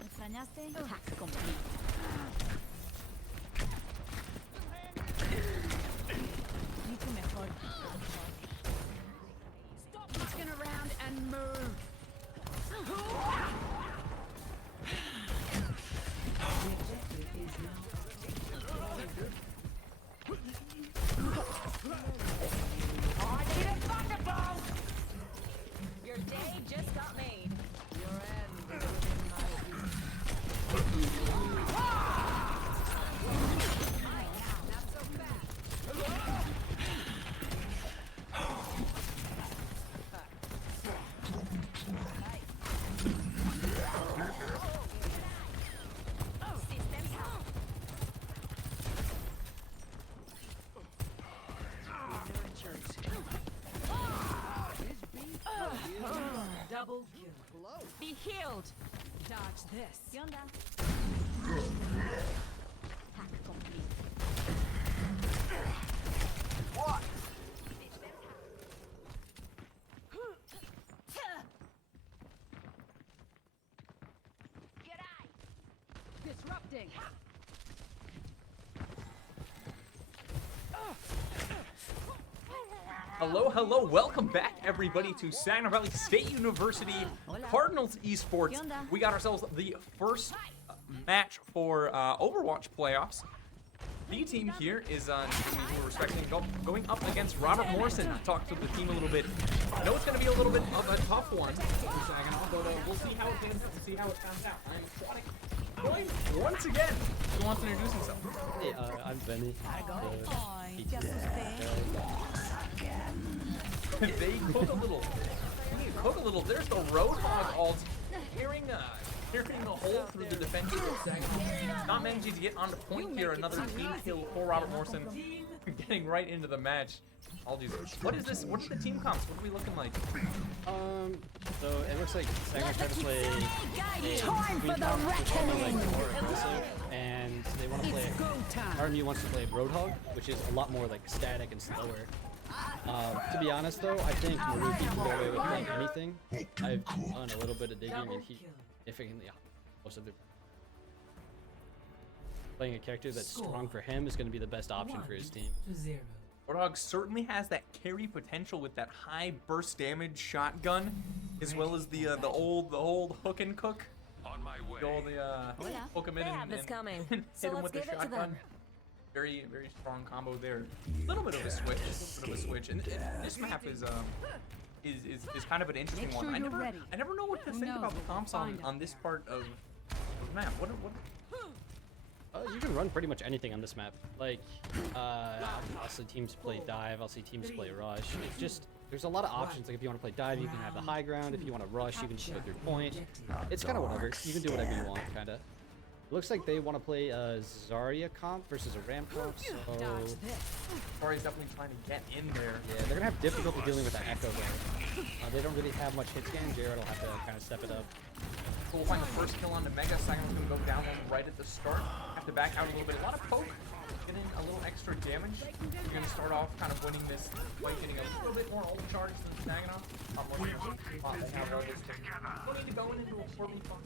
¿Extrañaste? Hack complete. Mucho mejor. Stop looking around and move. I need a thunderbolt! Your day just got made. Your end. Not so fast. Double kill. Be healed. Dodge this. ¿Qué onda? Hack complete. What? Get out. Disrupting. Hello, hello, welcome back everybody to Saginaw Valley State University Cardinals Esports. We got ourselves the first match for Overwatch playoffs. The team here is we're respecting going up against Robert Morrison. Talk to the team a little bit. I know it's going to be a little bit of a tough one for Saginaw, but we'll see how it ends up and see how it comes out. I'm Aquatic. Going once again. Who wants to introduce himself? Hey, I'm Benny. They cook a little. There's the Roadhog ult carrying a hole through the defense of Saginaw. Not managing to get onto point here. Another team kill for Robert Morrison. Getting right into the match. What is this? What's the team comps? What are we looking like? So it looks like Saginaw tried to play Time for the reckoning! more aggressive, and they want to play. RMU wants to play Roadhog, which is a lot more like static and slower. To be honest though, I think Maruki can go away with playing anything. I've done a little bit of digging, and he significantly most of the playing a character that's strong for him is going to be the best option for his team. Roadhog certainly has that carry potential with that high burst damage shotgun, as well as the old hook and cook. On my way. Hook him in and hit him with the shotgun. Very strong combo there. A little bit of a switch. And this map is kind of an interesting one. I never know what to think about the comps on this part of the map. What you can run pretty much anything on this map. Like, I'll see teams play dive, I'll see teams play rush. It's just, there's a lot of options. Like if you want to play dive, you can have the high ground. If you want to rush, you can just go through point. It's kind of whatever. You can do whatever you want, kind of. It looks like they want to play a Zarya comp versus a Ram comp, so... Zarya's definitely trying to get in there. Yeah, they're going to have difficulty dealing with that Echo there. They don't really have much hit scan. Jared will have to kind of step it up. So we'll find the first kill on the Mega. Saginaw's going to go down one right at the start. Have to back out a little bit. A lot of poke. Getting a little extra damage. You're going to start off kind of winning this fight, getting a little bit more ult charge than Saginaw. Don't need to go into a 4v5.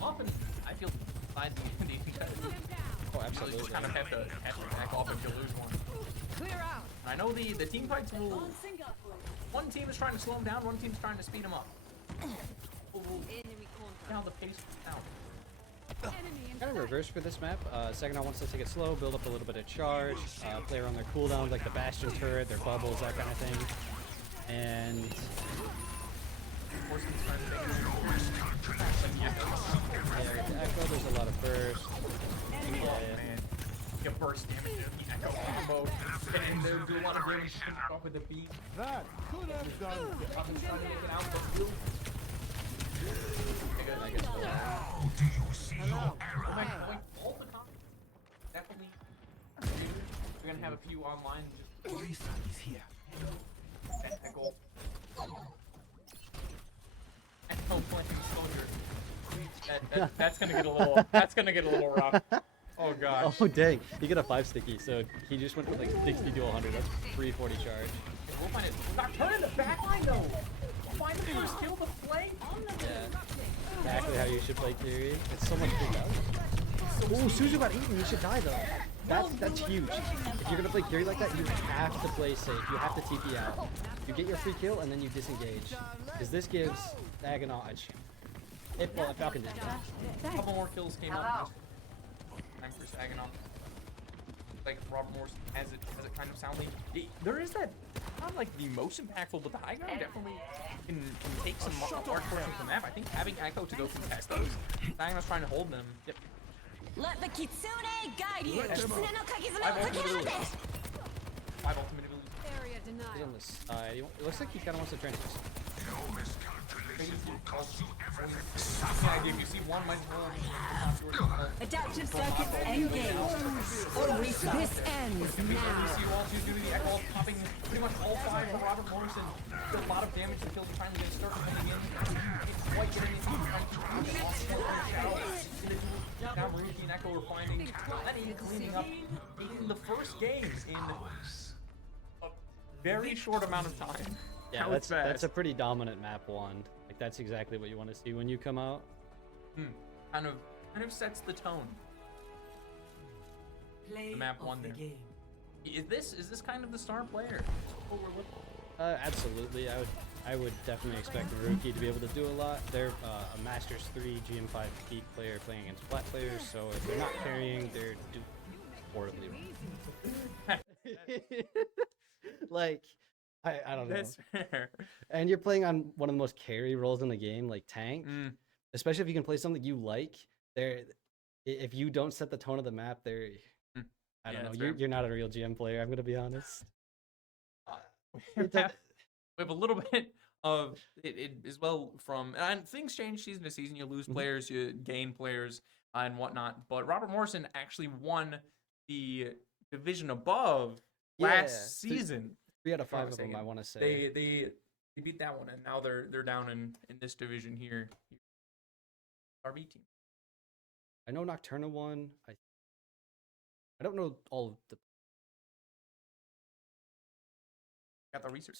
Often, I feel beside the Oh, absolutely. Kind of have to back off if you lose one. Clear out. I know the team fights will... One team is trying to slow him down, one team's trying to speed him up. Now the pace out. Kind of reverse for this map. Saginaw wants to take it slow, build up a little bit of charge, play around their cooldowns like the Bastion turret, their bubbles, that kind of thing. And... Yeah, with the Echo, there's a lot of burst. Man. You burst damage in the Echo combo. Get in there, do a lot of damage, finish off with the beat. That could have done. Trying to make it out, but you. How do you see your error? Definitely. We're gonna have a few online. Is here. Echo playing soldier. That's gonna get a little. That's gonna get a little rough. Oh gosh. Oh dang, he got a 5 sticky, so he just went from like 60 to 100. That's 340 charge. We'll find it. Stop turning the back line though. Find the first kill, the play. Yeah. Exactly how you should play carry. It's so much free value. Oh, Suzu got eaten. You should die though. That's huge. If you're gonna play carry like that, you have to play safe. You have to TP out. You get your free kill and then you disengage. Because this gives Saginaw a chance. Well, Falcon did. A couple more kills came up. Time for Saginaw. Like Robert Morris has it kind of soundly. There is that, not like the most impactful, but the high ground definitely can take some large portions of the map. I think having Echo to go contest those, Saginaw's trying to hold them. Yep. Let the Kitsune guide you. Five ultimate abilities. Five ultimate abilities. Area He's denial. on this side. It looks like he kind of wants to transfer. Yeah, if you see one, might as well. Adaptive circuits engaged. This ends We now. see you all two do the Echo popping pretty much all five for Robert Morrison. Did a lot of damage until he finally gets started coming in. It's quite getting into now Maruki and Echo are finding plenty cleaning up in the first game in a very short amount of time. Yeah, Now it's that's a fast. pretty dominant map one. Like that's exactly what you want to see when you come out. Kind of sets the tone. The map one there. Is this kind of the star player? What we're looking for? Absolutely. I would definitely expect Maruki to be able to do a lot. They're a Masters 3 GM5 peak player playing against flat players, so if they're not carrying, they're doing horribly wrong. Like, I don't know. That's fair. And you're playing on one of the most carry roles in the game, like tank. Especially if you can play something you like. If you don't set the tone of the map, I don't know. You're not a real GM player. I'm gonna be honest. We have a little bit of it as well from, and things change season to season. You lose players, you gain players, and whatnot. But Robert Morrison actually won the division above last season. 3 out of 5 I'm of them, saying. I want to say. They beat that one, and now they're down in this division here. RB team. I know Nocturna won. I don't know all of the. Got the research.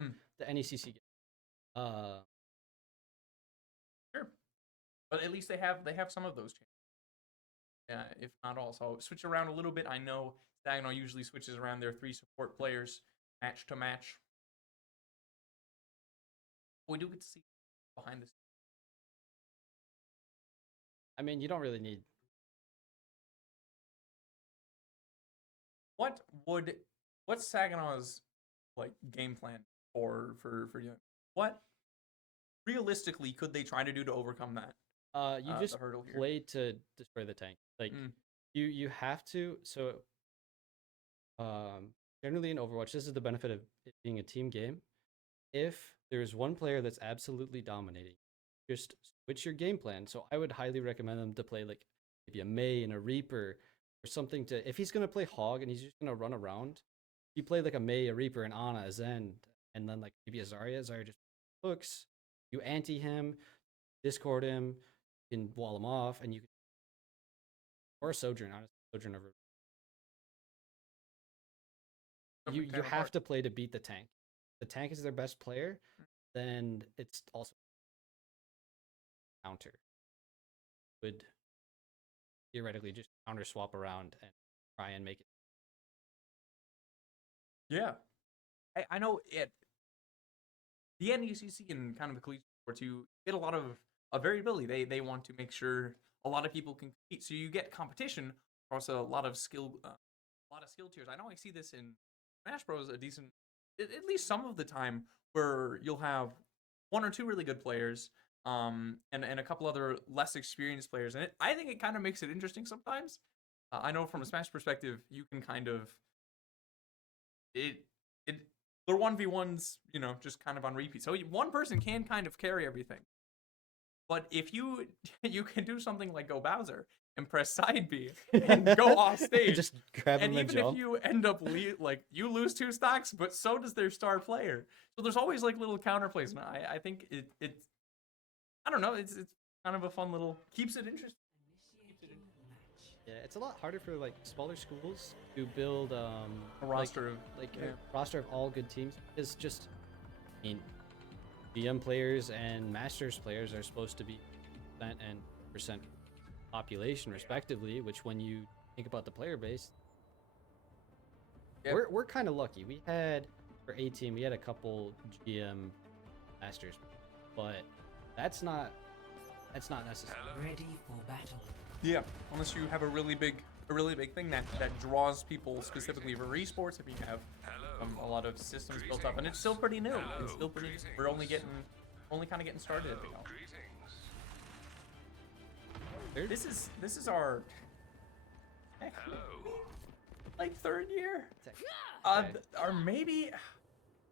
The NECC game. Sure, but at least they have some of those changes. Yeah, if not all. So switch around a little bit. I know Saginaw usually switches around their 3 support players match to match. We do get to see behind the scenes. I mean, you don't really need. What's Saginaw's like game plan for you? What realistically could they try to do to overcome that? You the just hurdle here? play to destroy the tank. Like you have to. So, generally in Overwatch, this is the benefit of it being a team game. If there's one player that's absolutely dominating, just switch your game plan. So I would highly recommend them to play like maybe a Mei and a Reaper or something to. If he's gonna play Hog and he's just gonna run around, you play like a Mei, a Reaper, and Ana, a Zen, and then like maybe a Zarya. Zarya just hooks. You anti him, discord him, you can wall him off, and you can. Or a Sojourn, honestly, Sojourn over. You have to play to beat the tank. The tank is their best player, then it's also counter. Would theoretically just counter swap around and try and make it. Yeah, I know it. The NECC and kind of the collegiate sports, you get a lot of variability. They want to make sure a lot of people can compete, so you get competition across a lot of skill tiers. I know I see this in Smash Bros. A decent, at least some of the time, where you'll have 1 or 2 really good players, and a couple other less experienced players, and I think it kind of makes it interesting sometimes. I know from a Smash perspective, you can kind of they're 1v1s, just kind of on repeat. So one person can kind of carry everything. But if you can do something like go Bowser and press side B and go off stage, just grab him and and even jump. if you end up you lose 2 stocks, but so does their star player. So there's always like little counterplays, and I think it's I don't know, it's kind of a fun little keeps it interesting. Yeah, it's a lot harder for like smaller schools to build A roster of a roster of all good teams. Is just, I mean, GM players and Masters players are supposed to be percent and percent population respectively, which when you think about the player base, Yep. we're kind of lucky. We had for A team, we had a couple GM Masters, but that's not necessary. Ready for battle. Yeah, unless you have a really big thing that draws people specifically for esports. If you have a lot of systems built up, and it's still pretty new. It's still pretty. We're only kind of getting started. I think. This is our like third year, or maybe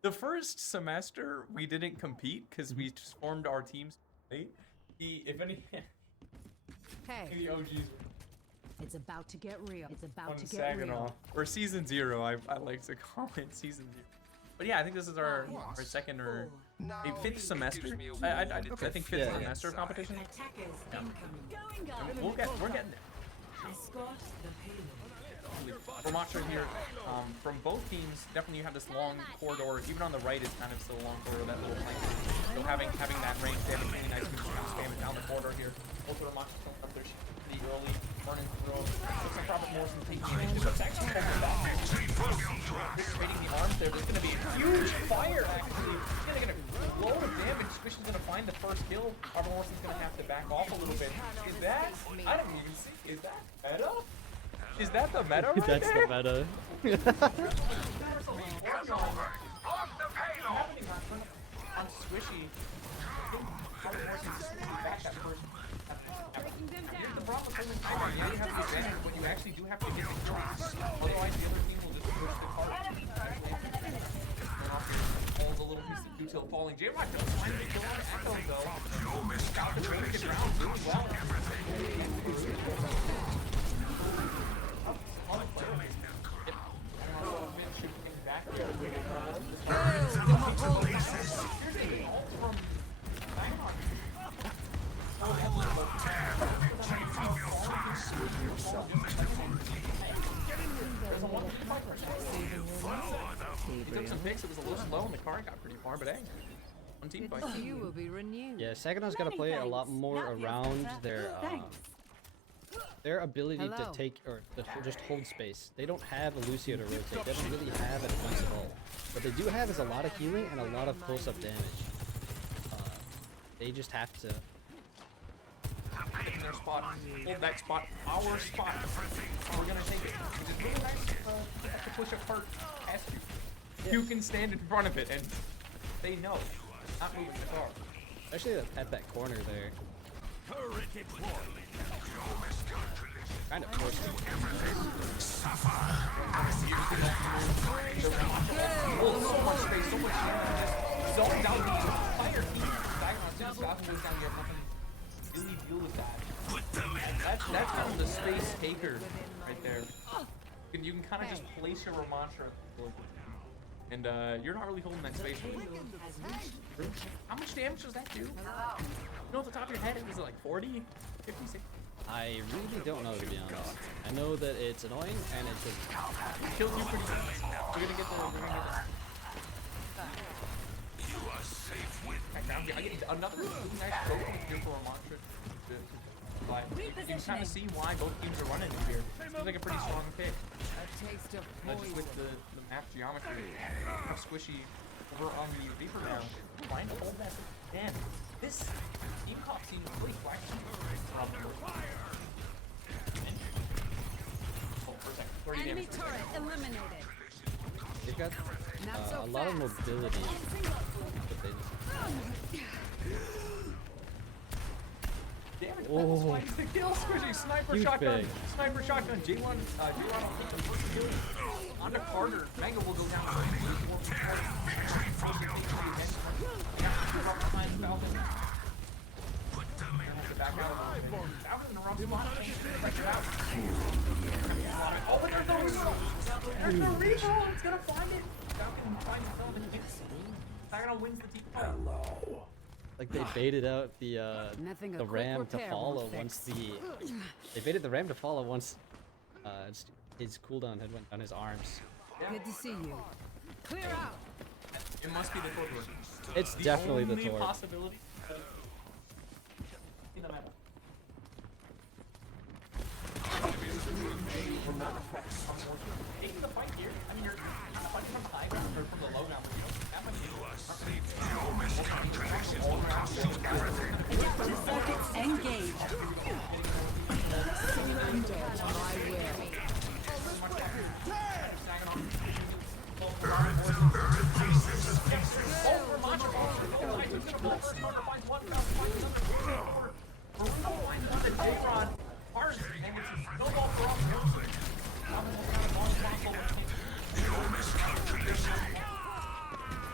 the first semester we didn't compete because we just formed our teams late. If any, Hey, the OGs. it's about to get real. It's about On to get Saginaw, real. or season 0, I like to call it season 0. But yeah, I think this is our second or fifth semester. I think fifth Yeah. semester of competition. Attackers incoming. We're getting there. Escort the payload. Vermont right here, from both teams, definitely you have this long corridor. Even on the right is kind of still a long corridor, that little flank. So having that range, they have a really nice spam it down the corridor here. Both of Vermont coming up there pretty early, burning through. Looks like Prophet Morrison taking advantage of actually anticipating the arms there. There's going to be a huge fire, actually. They're going to blow the damage. Squish is going to find the first kill. Prophet Morrison's going to have to back off a little bit. Is that? I don't even see. Is that meta? Is that the meta right That's there? the meta. On Squishy. Here's the problem with holding fire. Yeah, you have the advantage, but you actually do have to get the kill. Otherwise, the other team will just push the card. All the little pieces of Util falling. J-Rock does find the kill on Echo, though. Got the trade to get around really well. He took some picks, it was a little slow, and the car got pretty far, but hey, one team fight. You will be renewed. Yeah, Saginaw's got to play a lot more around their ability to take or to just hold space. They don't have a Lucio to rotate. They don't really have a defense at all. What they do have is a lot of healing and a lot of close-up damage. They just have to. Their spot, hold that spot, our spot. We're gonna take it. It's really nice to push a cart past you. You can stand in front of it and say no, not moving the car. Especially at that corner there. Kind of forced it. Oh, so much space, so much just zone down the entire team. Goes down here, nothing really deal with that. That's kind of the space taker right there. You can kind of just place your Ramantra and you're not really holding that space. How much damage does that do? You know, off the top of your head, is it like 40, 50, 60? I really don't know, to be honest. I know that it's annoying and it just It kills you pretty fast. We're gonna get the. I get another really nice program here for Ramantra. You can kind of see why both teams are running it here. Seems like a pretty strong pick. A taste of Just with the map geometry. How Squishy over on the Reaper now. Trying to hold that again. This team cop seems really flexible. Hold for a second. 30 enemy damage. turret eliminated. they've got Not so a lot of fast. mobility. But they just, Damage. Oh. Finds the kill. Squishy. Sniper Huge shotgun. big. Sniper shotgun. J1 will take the first kill. Onto Carter. Mega will go down. Oh, but there's no reroll. It's gonna find it. Falcon finds itself. Saginaw wins the team. Hello. like they baited out the Nothing a the quick ram to repair follow won't once fix. they baited the ram to follow once his cooldown had went on his arms. Good to see you. Clear out. It must be the corridor. It's definitely the only Torb. possibility. In the map. Taking the fight here. I mean, you're fighting from the high ground or from the low ground. Circuits engaged.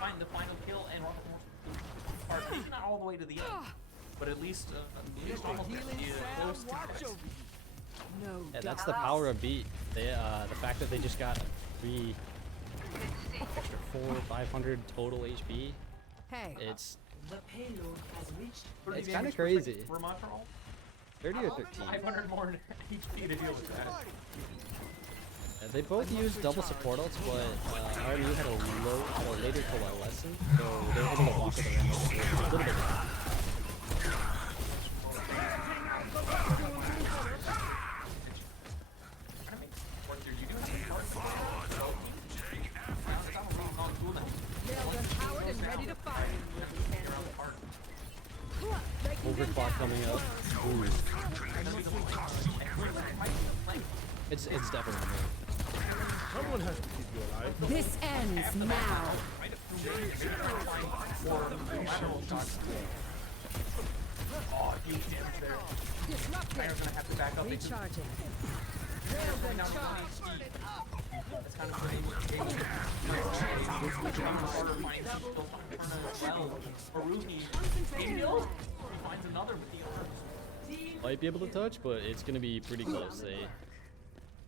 Find the final kill and maybe not all the way to the end, but at least almost close to it. Yeah, that's the power of beat. They, the fact that they just got extra 400-500 total HP. Hey. It's The payload has reached. It's kind of crazy. 30 or 13. 500 more HP to deal with that. Yeah, they both used double support ults, but RMU had a later coalescence, so they were able to walk it around a little bit. Empowered and ready to fight. Overclock coming up. Ooh. It's definitely the move. Someone has to keep you alive. This ends now. Disrupted. Recharging. Railgun charged. Might be able to touch, but it's gonna be pretty close. See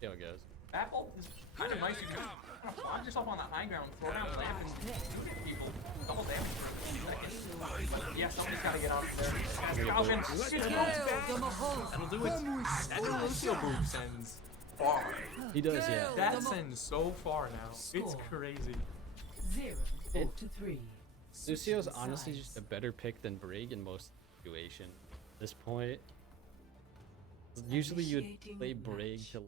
how it goes. That ult is kind of nice. You can lock yourself on the high ground, throw down lamp, and shoot people. Double damage for a few seconds. But yeah, somebody's got to get out there. Falcon, that'll do it. That Lucio move sends far. He does, yeah. That sends so far now. It's crazy. 0-3. Lucio's honestly just a better pick than Brig in most situations. At this point, usually you'd play Brig to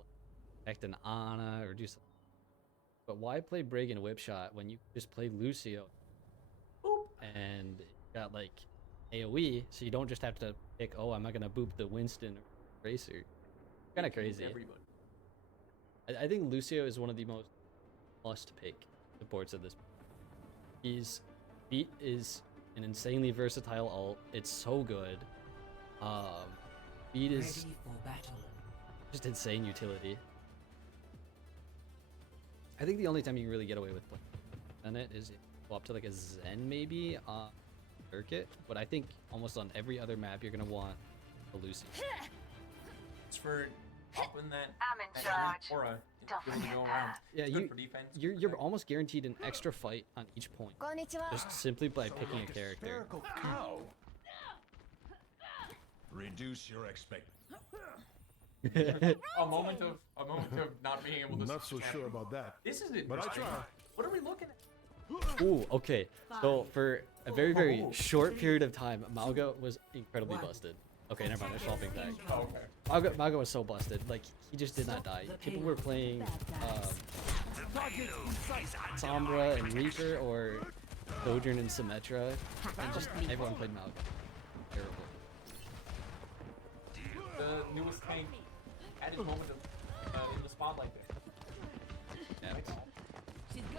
protect an Ana or do something. But why play Brig and Whipshot when you just play Lucio and got like AoE, so you don't just have to pick, oh, I'm not gonna boop the Winston or Tracer. Kind of crazy. Everybody. I think Lucio is one of the most must-pick supports at this point. Beat is an insanely versatile ult. It's so good. Beat is Ready for battle. just insane utility. I think the only time you can really get away with playing it is go up to like a Zen maybe on circuit, but I think almost on every other map you're gonna want a Lucio. It's for popping that. I'm in charge. Aura. Don't Able to forget go that. around. Yeah, It's good for defense. you're almost guaranteed an extra fight on each point, just simply by picking a character. Cow. Reduce your expectations. A moment of not being able to. Not so sure about that. This is it. But I try. What are we looking at? Ooh, okay. So for a very short period of time, Mauga was incredibly busted. Okay, never mind. They're swapping back. Oh, okay. Mauga was so busted. Like he just did not die. People were playing Sombra and Reaper or Sojourn and Symmetra, and just everyone played Mauga. Terrible. The newest tank at his moment of in the spotlight there. Yeah. I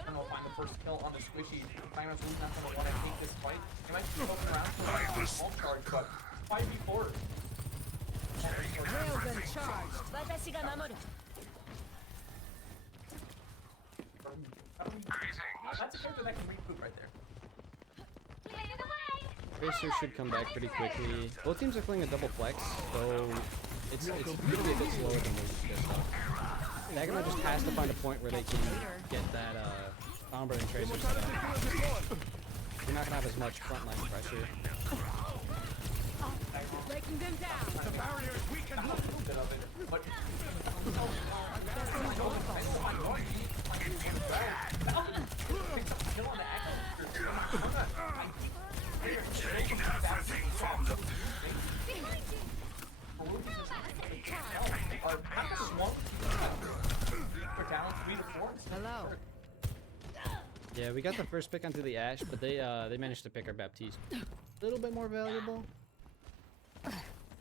don't know if I'm the first kill on the squishy. Thanos really not gonna want to take this fight. He might be poking around for a small charge, but 5v4. Railgun charged. That's a character that can reboot right there. Tracer should come back pretty quickly. Both teams are playing a double flex, so it's gonna be a bit slower than we just thought. They're gonna just pass to find a point where they can get that Sombra and Tracer set up. You're not gonna have as much frontline pressure. Breaking them down. The barrier is weak and but Yeah, we got the first pick onto the Ashe, but they managed to pick our Baptiste. A little bit more valuable.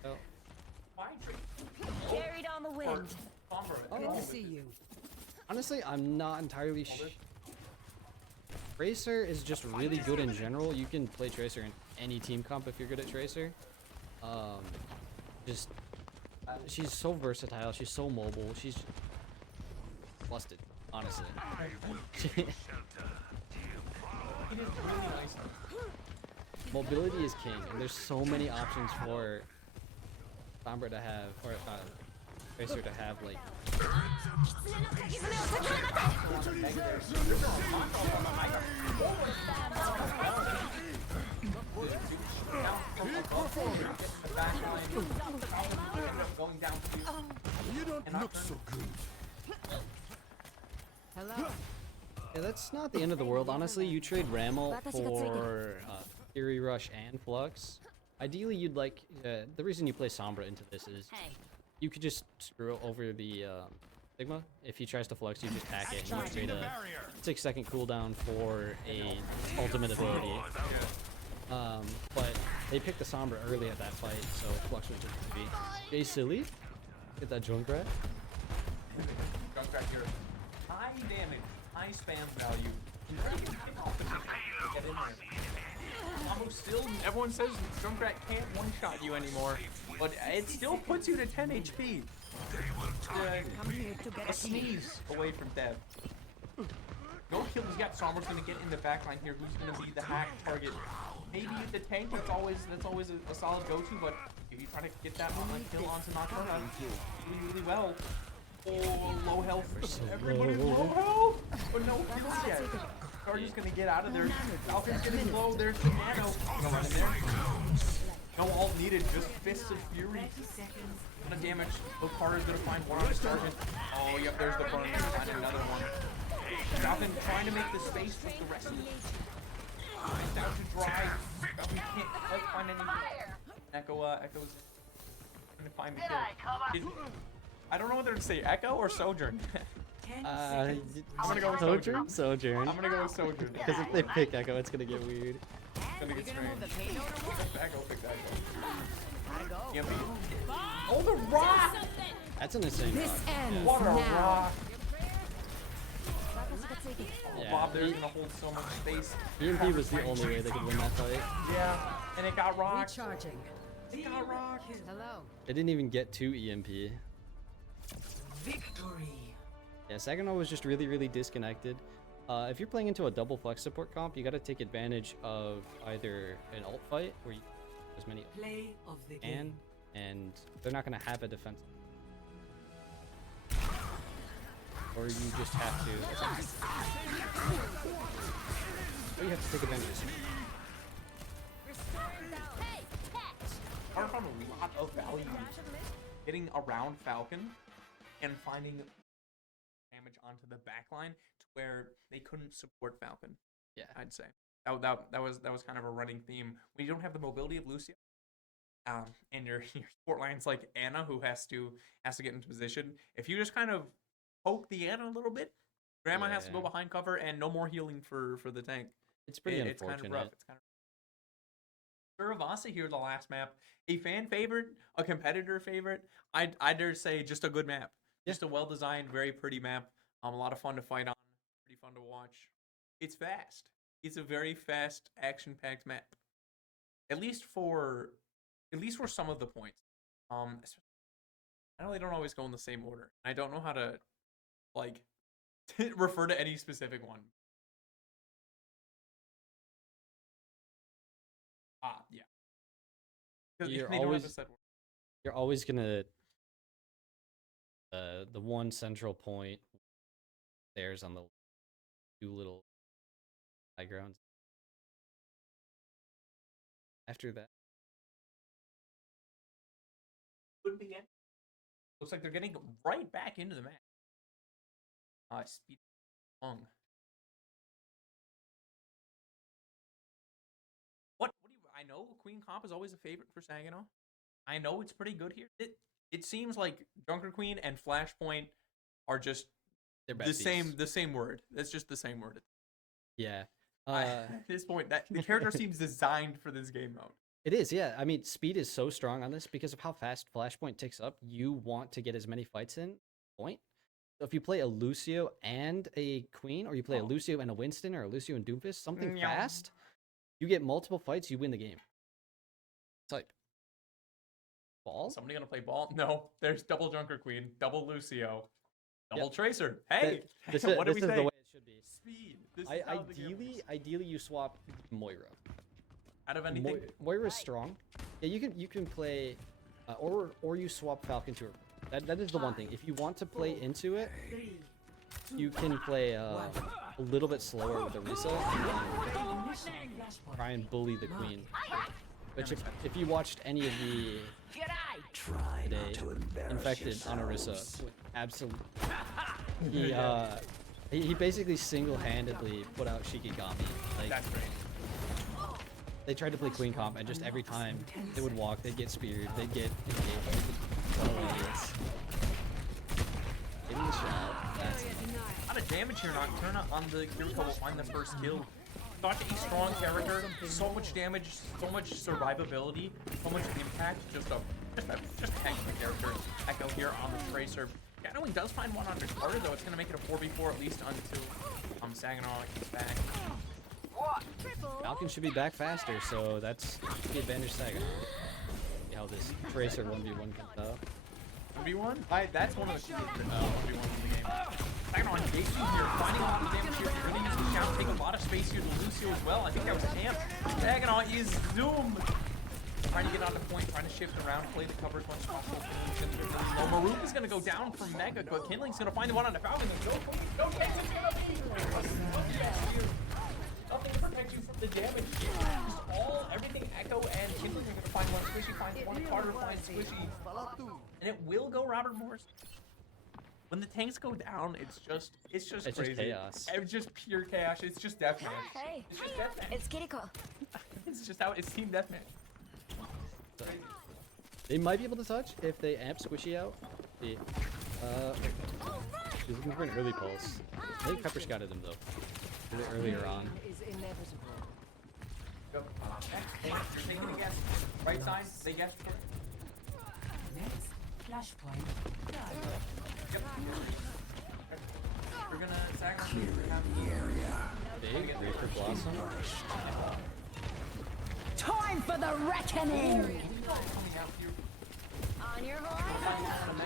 Oh. Carried on the wind. Good to see you. Honestly, I'm not entirely Tracer is just really good in general. You can play Tracer in any team comp if you're good at Tracer. Just she's so versatile. She's so mobile. She's busted, honestly. Mobility is king, and there's so many options for Sombra to have, or Tracer to have, like. You don't look so good. Hello. Yeah, that's not the end of the world, honestly. You trade Ramel for Fury Rush and Flux. Ideally, you'd like the reason you play Sombra into this is you could just screw over the Sigma. If he tries to Flux, you just hack it and you trade a 6-second cooldown for a ultimate ability. But they picked the Sombra early at that fight, so Flux went to 3. Jay Silly, get that Junkrat. Junkrat here. High damage, high spam value. Get in there. Almost still, everyone says Junkrat can't one-shot you anymore, but it still puts you to 10 HP. A sneeze away from death. No kills yet. Sombra's gonna get in the backline here. Who's gonna be the hack target? Maybe the tank. That's always a solid go-to. But if you try to get that one kill onto Nocturna, really well. Oh, low health. Everybody's low health, but no kills yet. Guardian's gonna get out of there. Falcon's getting low. There's the nano. Go in there. No ult needed. Just fists of fury. Ton of damage. Okara's gonna find one on his target. Oh, yep. There's the burn. Find another one. Falcon trying to make the space with the rest of the down to dry. Falcon can't quite find anything. Echo's gonna find the kill. I don't know whether to say Echo or Sojourn. I'm gonna go with Sojourn. Sojourn. I'm gonna go with Sojourn. Because if they pick Echo, it's gonna get weird. It's gonna get strange. Echo, pick that Echo. Yep. Oh, the rock! That's an insane This rock. ends What a now. rock! Yeah, Bob there's gonna hold so much space. EMP was the only way they could win that fight. Yeah, and it got rocked. Recharging. It got rocked. Hello. They didn't even get to EMP. Victory. Yeah, Saginaw was just really disconnected. If you're playing into a double flex support comp, you gotta take advantage of either an ult fight where you as many Play of the game. and they're not gonna have a defense. Or you just have to. Or you have to take advantage of it. Apart from a lot of value getting around Falcon and finding damage onto the backline to where they couldn't support Falcon. Yeah. I'd say that was kind of a running theme. When you don't have the mobility of Lucio, and your support line's like Anna, who has to get into position. If you just kind of poke the Anna a little bit, Grandma has to go behind cover, and no more healing for the tank. It's pretty It's unfortunate. kind of rough. It's kind of Suravasi here, the last map. A fan favorite, a competitor favorite. I dare say just a good map. Just a well-designed, very pretty map. A lot of fun to fight on. Pretty fun to watch. It's fast. It's a very fast, action-packed map. At least for some of the points. I know they don't always go in the same order. I don't know how to like refer to any specific one. Yeah. You're always gonna the one central point there's on the two little high grounds. After that, Looks like they're getting right back into the match. Speed long. What do you? I know Queen Comp is always a favorite for Saginaw. I know it's pretty good here. It seems like Junker Queen and Flashpoint are just they're the same word. That's just the same word. Yeah. At this point, that the character seems designed for this game mode. It is, yeah. I mean, speed is so strong on this because of how fast Flashpoint ticks up. You want to get as many fights in, point. So if you play a Lucio and a Queen, or you play a Lucio and a Winston, or a Lucio and Doomfist, something fast, you get multiple fights, you win the game. Type. Ball? Somebody gonna play ball? No, there's double Junker Queen, double Lucio, double Tracer. Hey, This what do is we the say? way it should be. Speed. This is how the game works. Ideally, you swap Moira. Out of anything, Moira's strong. Yeah, you can play, or you swap Falcon to her. That is the one thing. If you want to play into it, you can play a little bit slower with Orisa and try and bully the Queen. Which if you watched any of the today, Infected on Orisa, absolutely, he basically single-handedly put out Shikigami. Like, that's great. they tried to play Queen comp, and just every time they would walk, they'd get speared, they'd get engaged. Oh, idiots. Getting the shot. That's A lot of damage here, Nocturna on the Kiriko will find the first kill. Such a strong character, so much damage, so much survivability, so much impact. Just excellent character. Echo here on the Tracer. Shadowing does find one on Ricardo, though. It's gonna make it a 4v4 at least until Saginaw gets back. Falcon should be back faster, so that's the advantage Saga. See how this Tracer 1v1 comes out. 1v1? That's one of the keys to 1v1 in the game. Saginaw engaging here, finding a lot of damage here. You're gonna use the shout, take a lot of space here to Lucio as well. I think that was Camp. Saginaw is doomed. Trying to get on the point, trying to shift around, play the cover as much as possible. Maroon is gonna go down from Mega, but Kindling's gonna find the one on the Falcon. Go, Kindling's gonna be nothing to protect you from the damage here. Just everything Echo and Kindling are gonna find one. Squishy finds one, Carter finds Squishy. And it will go Robert Morris. When the tanks go down, it's just crazy. Just chaos. It's just pure chaos. It's just deathmatch. Hey, It's just deathmatch. it's Kiriko. It's just how it's team deathmatch. They might be able to touch if they amp Squishy out. He's looking for an early pulse. I think Pepper scouted him though. A bit earlier on. Is inevitable. Go. You're taking a guess. Right side, they guessed for it. Next, flashpoint. Yep. We're gonna sacrifice. Big Reaper Blossom. Time for the reckoning! Coming out here On your horse!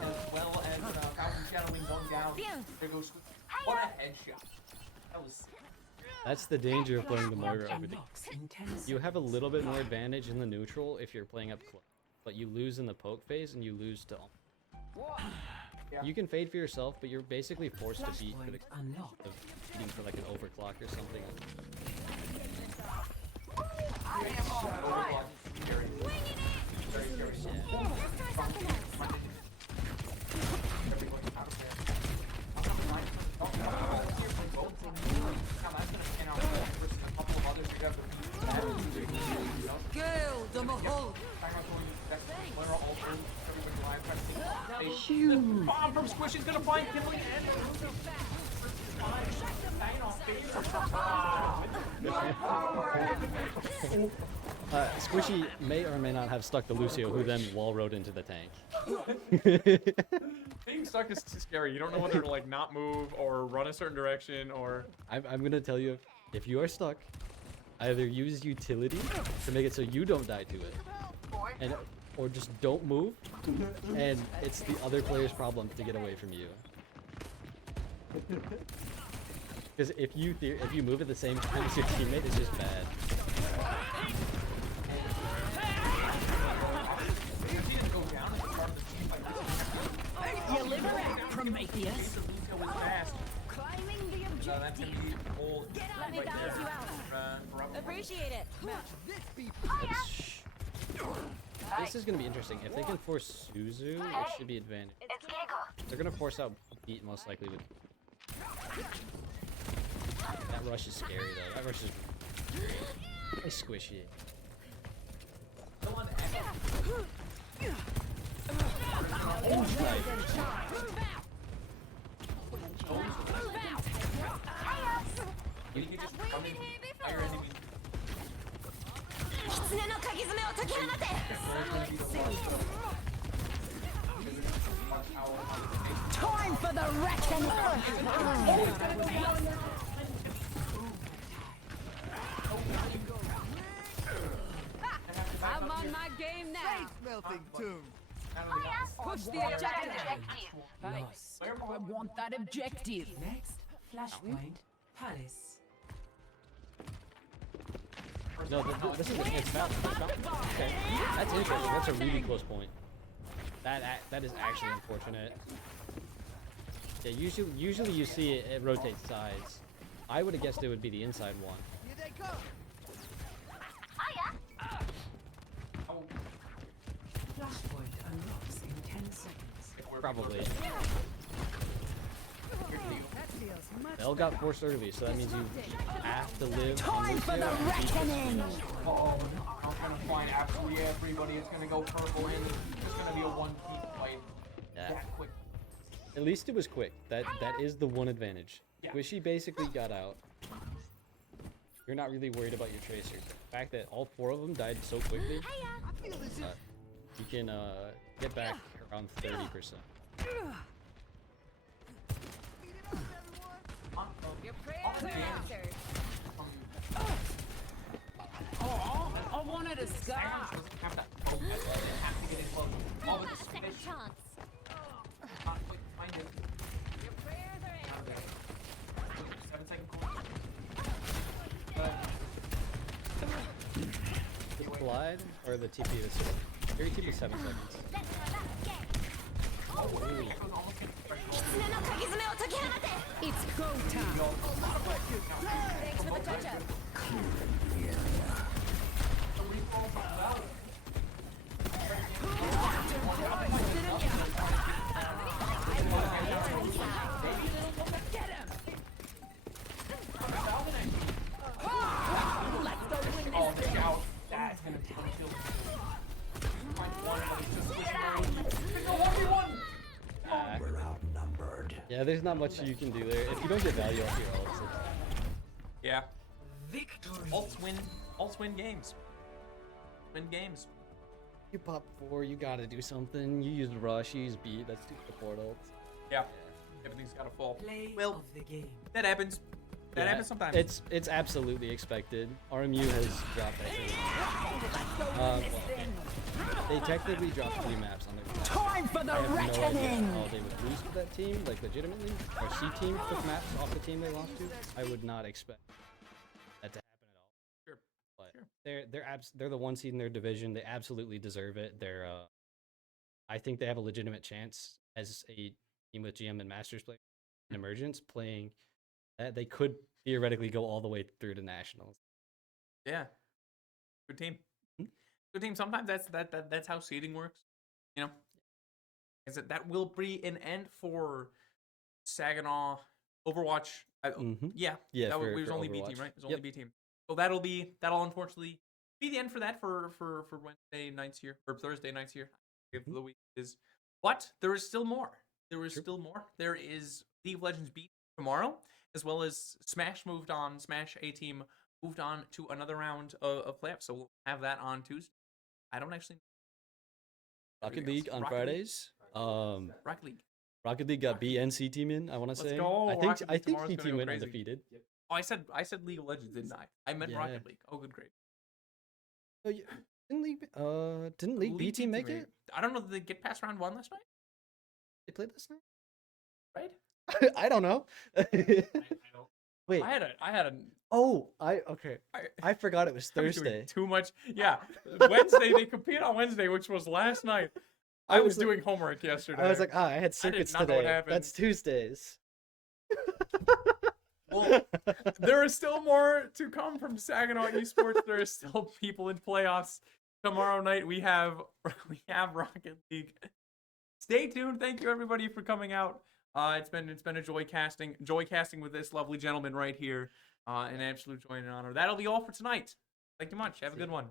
as well as Falcon Shadowing going down. There goes. What a headshot. That was. That's the danger of playing the Moira over the. Unlocks in 10 seconds. You have a little bit more advantage in the neutral if you're playing up close, but you lose in the poke phase and you lose to. You can fade for yourself, but you're basically forced to beat for the Flashpoint unlocked. of beating for like an overclock or something. Gale the Mahal. Bomb from Squishy's gonna find Kindling and Squishy may or may not have stuck the Lucio, who then wall rode into the tank. Being stuck is too scary. You don't know whether to like not move or run a certain direction or. I'm gonna tell you, if you are stuck, either use utility to make it so you don't die to it, and or just don't move, and it's the other player's problem to get away from you. Because if you move at the same time as your teammate, it's just bad. Deliver it, Prometheus! Fast. Climbing the That's gonna objective! be old. Let me balance you out! Appreciate it! This is gonna be interesting. If they can force Suzu, it should be advantage. They're gonna force out Beat most likely with. That rush is scary though. That rush is really squishy. Time for the reckoning! I'm on my game now. Melting tune. Push the objective. Nice. I want that objective. Next, Flashpoint, Palace. No, this is it's not. Okay. That's interesting. That's a really close point. That is actually unfortunate. Yeah, usually you see it rotates sides. I would have guessed it would be the inside one. Here they come. Flashpoint unlocks in 10 seconds. Probably. Bell got forced early, so that means you have to live. Time for the reckoning! Uh-oh, I'm gonna find absolutely everybody. It's gonna go purple, and it's just gonna be a one-piece fight. Yeah. That quick. At least it was quick. That is the one advantage. Yeah. Squishy basically got out. You're not really worried about your tracers. The fact that all 4 of them died so quickly, you can get back around 30%. Your prayers are answered. I wanted a scar. Second chance. Your prayers are answered. 7-second cooldown. The glide or the TP is very TP 7 seconds. Let's have that game. It's go time. Thanks for the touch-up. Get him! Let's go win this thing. That's gonna kill We're outnumbered. Yeah, there's not much you can do there. If you don't get value off your ults, Yeah. Victory. Ults win games. Win games. you pop 4, you gotta do something. You used rush, you used beat, that's 2 support ults. Yeah. Everything's gotta fall. Play Well, of the game. that happens. That happens sometimes. It's absolutely expected. RMU has dropped that thing. They technically dropped 3 maps on their team. Time for the I have no idea reckoning! how they would lose to that team, like legitimately. Our C team took maps off the team they lost to. I would not expect that to happen at all. Sure. But Sure. they're the 1 seed in their division. They absolutely deserve it. I think they have a legitimate chance as a team with GM and Masters play in Emergence playing. They could theoretically go all the way through to nationals. Yeah. Good team. Hmm? Good team. Sometimes that's how seeding works. You know? Is that will be an end for Saginaw Overwatch. Yeah. Yeah, That for was only B team, Overwatch. right? It was only Yep. B team. So that'll unfortunately be the end for that for Wednesday nights here or Thursday nights here. If the week is, but there is still more. There is still more. There is League of Legends B tomorrow, as well as Smash moved on. Smash A team moved on to another round of playoffs. So we'll have that on Tuesday. I don't actually. Rocket Everything League else. on Rocket League. Fridays. Rocket League. Rocket League got B and C team in. I want to Let's say. go. I Rocket think League C tomorrow's team gonna go went crazy. undefeated. Oh, I said League of Legends, didn't I? I meant Yeah. Rocket League. Oh, good, great. Oh, yeah. Didn't League B team make it? I don't know. Did they get past round 1 last night? They played this night. Right? I don't know. I don't. Wait. I had a. Oh, okay. I forgot it was I'm doing Thursday. Too much. Yeah. Wednesday, they compete on Wednesday, which was last night. I was doing homework yesterday. I was like, I had circuits not know what today. happened. That's Tuesdays. well, there is still more to come from Saginaw Esports. There is still people in playoffs. Tomorrow night we have Rocket League. Stay tuned. Thank you everybody for coming out. It's been a joy casting with this lovely gentleman right here. An absolute joy and an honor. That'll be all for tonight. Thank you much. Have a good one.